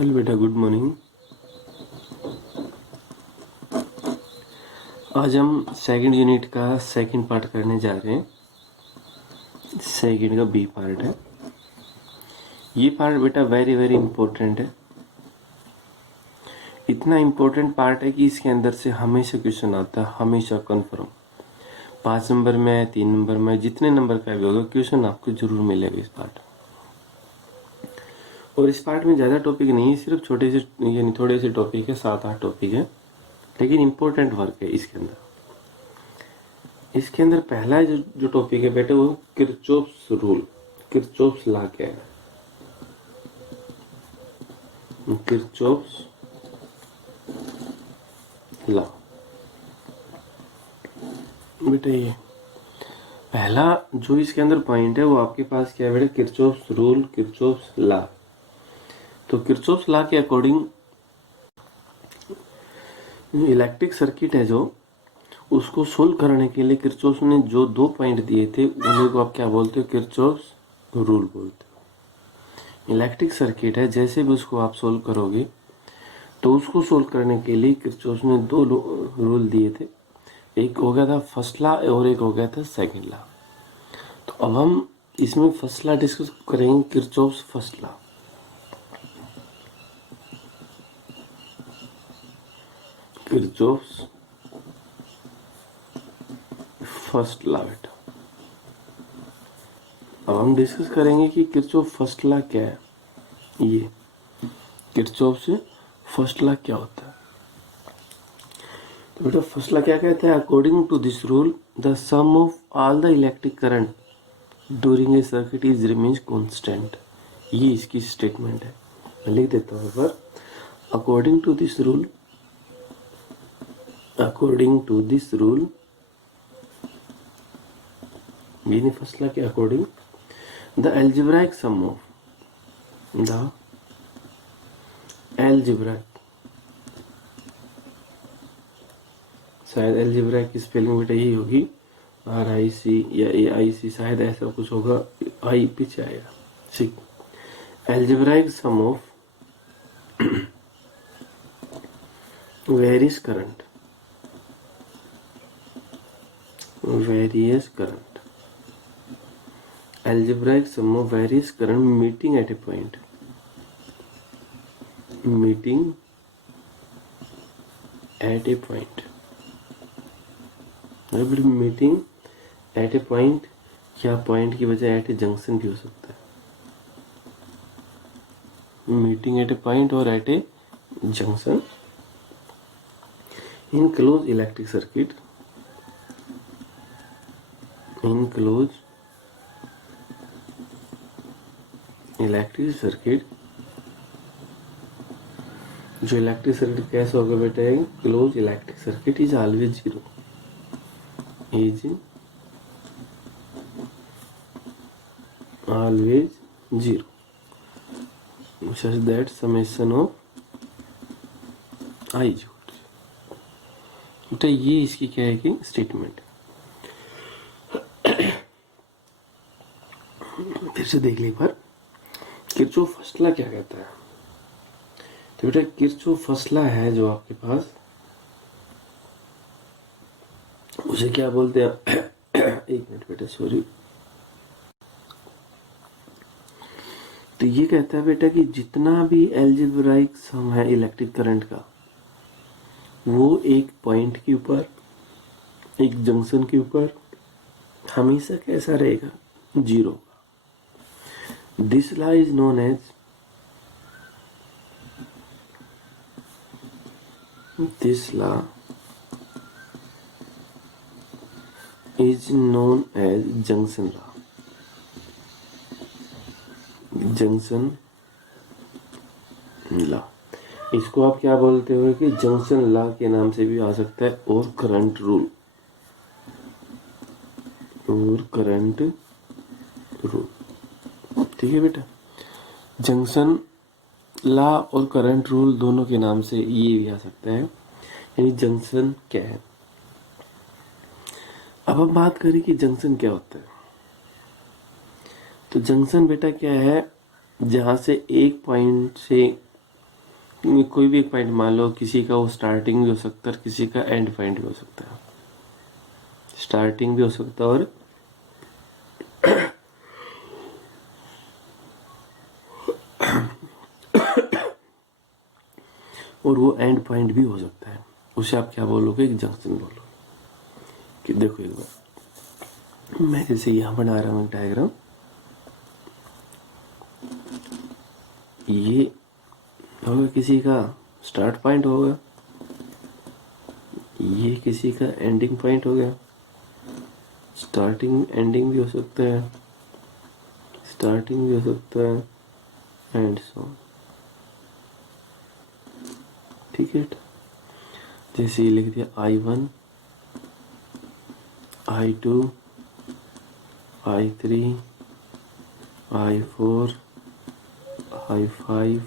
Hello बेटा, good morning. आज हम सेकंड यूनिट का सेकंड पार्ट करने जा रहे हैं। सेकंड का बी पार्ट है। ये पार्ट बेटा वेरी वेरी इंपॉर्टेंट है। इतना इंपॉर्टेंट पार्ट है कि इसके अंदर से हमेशा क्वेश्चन आता है, हमेशा कंफर्म। 5 नंबर में, 3 नंबर में, जितने नंबर का भी होगा क्वेश्चन आपको जरूर मिलेगा इस पार्ट। और इस पार्ट में ज़्यादा टॉपिक नहीं है, सिर्फ छोटे से यानी थोड़े से टॉपिक है, 7-8 टॉपिक है, लेकिन इंपॉर्टेंट वर्क है इसके अंदर। इसके अंदर पहला जो टॉपिक है बेटा वो किरचॉफ्स रूल। किरचॉफ्स लॉ क्या है? किरचॉफ्स लॉ बेटा, ये पहला जो इसके अंदर पॉइंट है वो आपके पास क्या है बेटा? Kirchhoff's rule, Kirchhoff's law. तो किरचॉफ्स लॉ के अकॉर्डिंग इलेक्ट्रिक सर्किट है जो, उसको सोल्व करने के लिए किरचॉफ्स ने जो 2 पॉइंट दिए थे उन्हीं को आप क्या बोलते हो? किरचॉफ्स रूल बोलते हो। इलेक्ट्रिक सर्किट है, जैसे भी उसको आप सोल्व करोगे तो उसको सोल्व करने के लिए किरचॉफ्स ने 2 रूल दिए थे। एक हो गया था फर्स्ट लॉ और एक हो गया था सेकंड लॉ। तो अब हम इसमें फर्स्ट लॉ डिस्कस करेंगे, Kirchhoff's first law. Kirchhoff's first law बेटा। अब हम डिस्कस करेंगे कि किरचॉफ फर्स्ट लॉ क्या है। ये किरचॉफ से फर्स्ट लॉ क्या होता है? तो बेटा फर्स्ट लॉ क्या कहता है? According to this rule the sum of all the electric current during a circuit is remains constant. ये इसकी स्टेटमेंट है। मैं लिख देता हूँ पर according to this rule, according to this rule, ये नहीं फर्स्ट लॉ के according the algebraic sum of the algebraic, शायद algebraic की स्पेलिंग बेटा यही होगी, RIC या AIC, शायद ऐसा कुछ होगा, आई पीछे आएगा। ठीक, algebraic sum of various current, various current, algebraic sum of various current meeting at a point, meeting at a point, meeting at a point, या पॉइंट की बजाय एट ए जंक्शन भी हो सकता है। मीटिंग एट ए पॉइंट और at a junction in close electric circuit, in close electric circuit. जो electric circuit कैसे होगा बेटा? Close electric circuit is always zero, is always zero, such that summation of I is equal to, बेटा ये इसकी क्या है कि स्टेटमेंट। फिर से देख ले एक बार, किरचॉफ फर्स्ट लॉ क्या कहता है? तो बेटा किरचॉफ फर्स्ट लॉ है जो आपके पास, उसे क्या बोलते हैं? एक मिनट बेटा, सॉरी। तो ये कहता है बेटा कि जितना भी एल्जेब्राइक सम है इलेक्ट्रिक करंट का, वो एक पॉइंट के ऊपर, एक जंक्शन के ऊपर हमेशा कैसा रहेगा? Zero. This law is known as, this law is known as junction law, junction law। इसको आप क्या बोलते हो कि जंक्शन लॉ के नाम से भी आ सकता है, और करंट रूल, और करंट रूल। ठीक है बेटा, जंक्शन लॉ और करंट रूल दोनों के नाम से ये भी आ सकता है। यानी जंक्शन क्या है? अब हम बात करें कि जंक्शन क्या होता है। तो जंक्शन बेटा क्या है? जहां से एक पॉइंट से कोई भी एक पॉइंट मान लो, किसी का वो स्टार्टिंग भी हो सकता है, किसी का एंड पॉइंट भी हो सकता है। स्टार्टिंग भी हो सकता है और वो एंड पॉइंट भी हो सकता है। उसे आप क्या बोलोगे? एक जंक्शन बोलोगे। कि देखो एक बार मैं जैसे यहाँ बना रहा हूँ डायग्राम, ये होगा किसी का स्टार्ट पॉइंट होगा, ये किसी का एंडिंग पॉइंट हो गया। स्टार्टिंग एंडिंग भी हो सकता है, स्टार्टिंग भी हो सकता है, एंड सो ऑन। ठीक है, जैसे ये लिख दिया I1, I2, I3, I4, I5,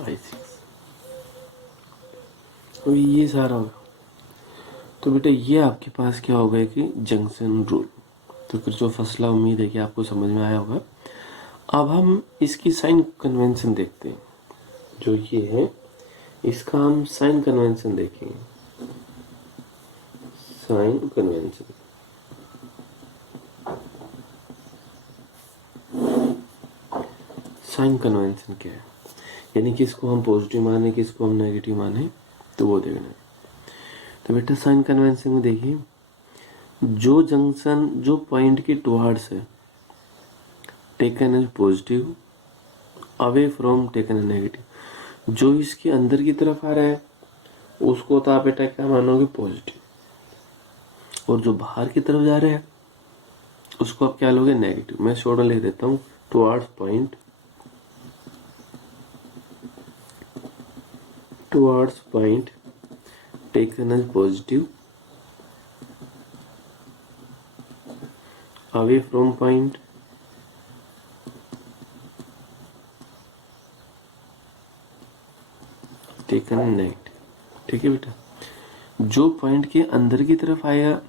I6, तो ये सारा होगा। तो बेटा ये आपके पास क्या होगा कि जंक्शन रूल। तो फिर जो फसला, उम्मीद है कि आपको समझ में आया होगा। अब हम इसकी साइन कन्वेंशन देखते हैं। जो ये है इसका हम साइन कन्वेंशन देखेंगे। साइन कन्वेंशन, साइन कन्वेंशन क्या है, यानी कि इसको हम पॉजिटिव माने, किसको हम नेगेटिव माने, तो वो देखना है। तो बेटा साइन कन्वेंशन में देखिए, जो जंक्शन जो पॉइंट के टुवर्ड्स है taken as positive, away from taken as negative. जो इसके अंदर की तरफ आ रहा है उसको तो आप बेटा क्या मानोगे? पॉजिटिव। और जो बाहर की तरफ जा रहा है उसको आप क्या लोगे? नेगेटिव। मैं शॉर्ट लिख देता हूँ, towards point, towards point taken as positive, away from point taken as negative. ठीक है बेटा, जो पॉइंट के अंदर की तरफ आएगा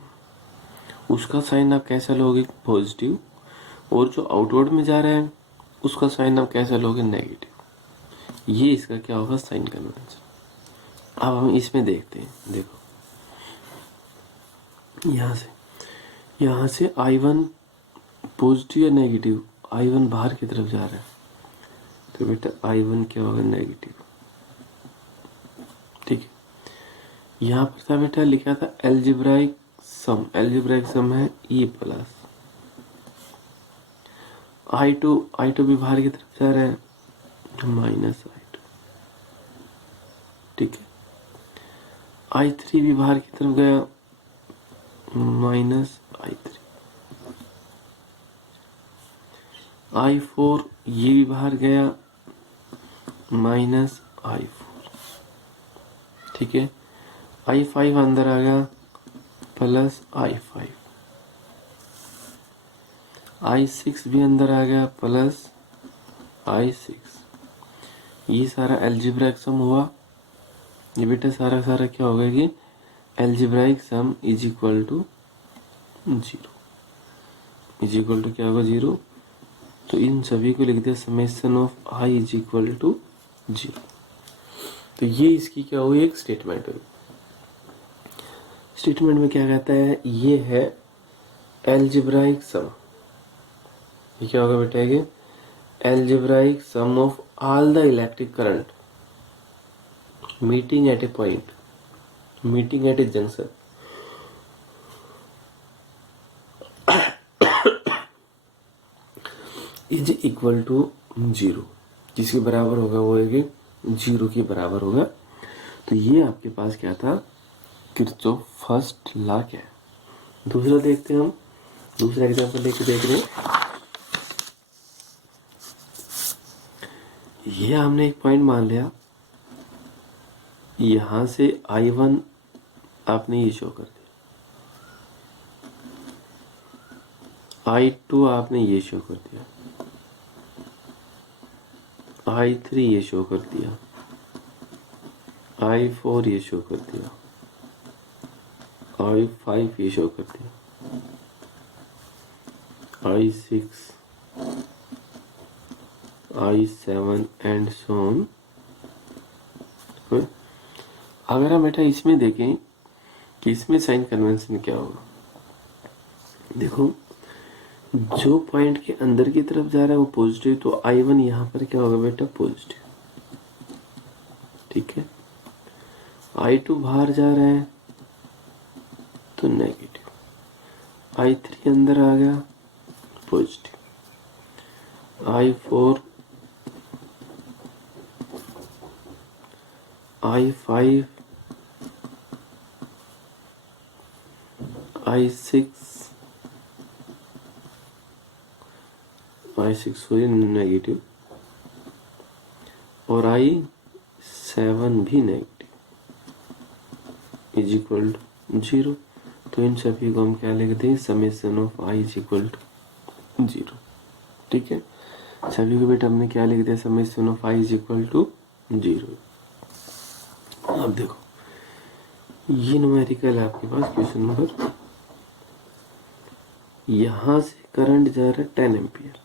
उसका साइन आप कैसा लोगे? पॉजिटिव। और जो आउटवर्ड में जा रहा है उसका साइन आप कैसा लोगे? नेगेटिव। ये इसका क्या होगा? Sign convention. अब हम इसमें देखते हैं। देखो यहाँ से I1 पॉजिटिव या नेगेटिव? I1 बाहर की तरफ जा रहा है तो बेटा I1 क्या होगा? नेगेटिव। ठीक है, यहाँ पर था बेटा लिखा था एल्जेब्राइक सम। एल्जेब्राइक सम है E प्लस I2 भी बाहर की तरफ जा रहा है, माइनस I2। ठीक है, I3 भी बाहर की तरफ गया, माइनस I3। I4 ये भी बाहर गया, माइनस I4। ठीक है, I5 अंदर आ गया, प्लस I5। I6 भी अंदर आ गया, प्लस I6। ये सारा एल्जेब्राइक सम हुआ। ये बेटा सारा क्या होगा कि algebraic sum is equal to 0। Is equal to क्या होगा? 0। तो इन सभी को लिख दिया summation of I is equal to 0। तो ये इसकी क्या हुई? एक स्टेटमेंट हुई। स्टेटमेंट में क्या कहता है? ये है एल्जेब्राइक सम। ये क्या होगा बेटा? ये algebraic sum of all the electric current meeting at a point, meeting at a junction is equal to 0। जिसके बराबर होगा वो है कि 0 के बराबर होगा। तो ये आपके पास क्या था? किरचॉफ फर्स्ट लॉ क्या है। दूसरा देखते हैं हम, दूसरा एग्जांपल लेके देख रहे हैं। ये हमने एक पॉइंट मान लिया, यहां से I1 आपने ये शो कर दिया, I2 आपने ये शो कर दिया, I3 ये शो कर दिया, I4 ये शो कर दिया, I5 ये शो कर दिया, I6, I7 and so on है? अगर हम बेटा इसमें देखें कि इसमें साइन कन्वेंशन क्या होगा, देखो जो पॉइंट के अंदर की तरफ जा रहा है वो पॉजिटिव, तो I1 यहाँ पर क्या होगा बेटा, पॉजिटिव। ठीक है, I2 बाहर जा रहा है तो नेगेटिव, I3 अंदर आ गया positive, I4 I5 I6 sorry negative, और I7 भी नेगेटिव, इज इक्वल टू 0। तो इन सभी को हम क्या लिखते हैं, summation of I is equal to 0। ठीक है, सभी को बेटा हमने क्या लिख दिया, summation of I is equal to 0। अब देखो ये न्यूमेरिकल है आपके पास, क्वेश्चन नंबर, यहां से करंट जा रहा है 10 एम्पियर,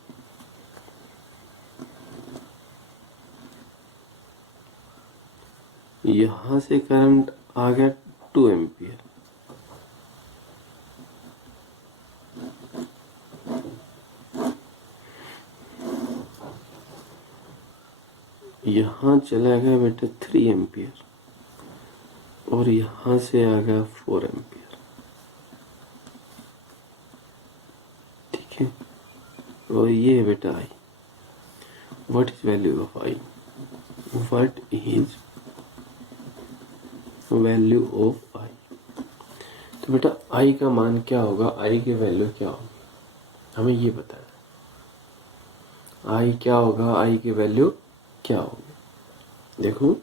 यहां से करंट आ गया 2 एम्पियर, यहां चला गया बेटा 3 एम्पियर, और यहां से आ गया 4 एम्पियर। ठीक है, और ये है बेटा I। What is value of I, what is value of I। तो बेटा I का मान क्या होगा, I की वैल्यू क्या होगी, हमें ये पता है। I क्या होगा, I की वैल्यू क्या होगी। देखो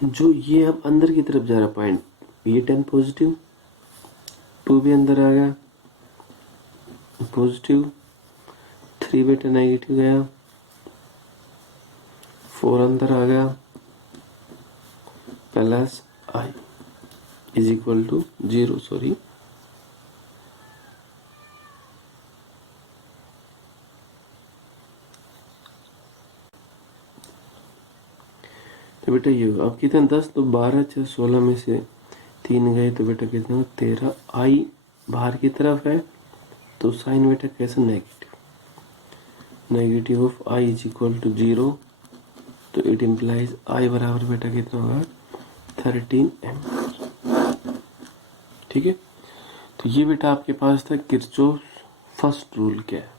जो ये अब अंदर की तरफ जा रहा पॉइंट, ये 10 पॉजिटिव, 2 भी अंदर आ गया पॉजिटिव, 3 बेटा नेगेटिव गया, 4 अंदर आ गया, plus I is equal to 0। Sorry, तो बेटा ये अब कितना, 10 तो 12 6 16 में से 3 गए, तो बेटा कितना 13। I बाहर की तरफ है तो साइन बेटा कैसे, negative, negative of I is equal to 0। तो इट इम्प्लाइज I बराबर बेटा कितना होगा, 13 एम्पियर। ठीक है, तो ये बेटा आपके पास था किरचॉफ फर्स्ट रूल। क्या है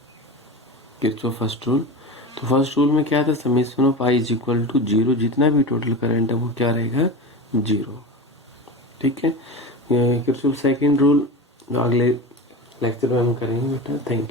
किरचॉफ फर्स्ट रूल, तो फर्स्ट रूल में क्या था, summation of I is equal to 0, जितना भी टोटल करंट है वो क्या रहेगा, 0। ठीक है, किरचॉफ सेकंड रूल अगले लेक्चर में हम करेंगे बेटा। Thank you.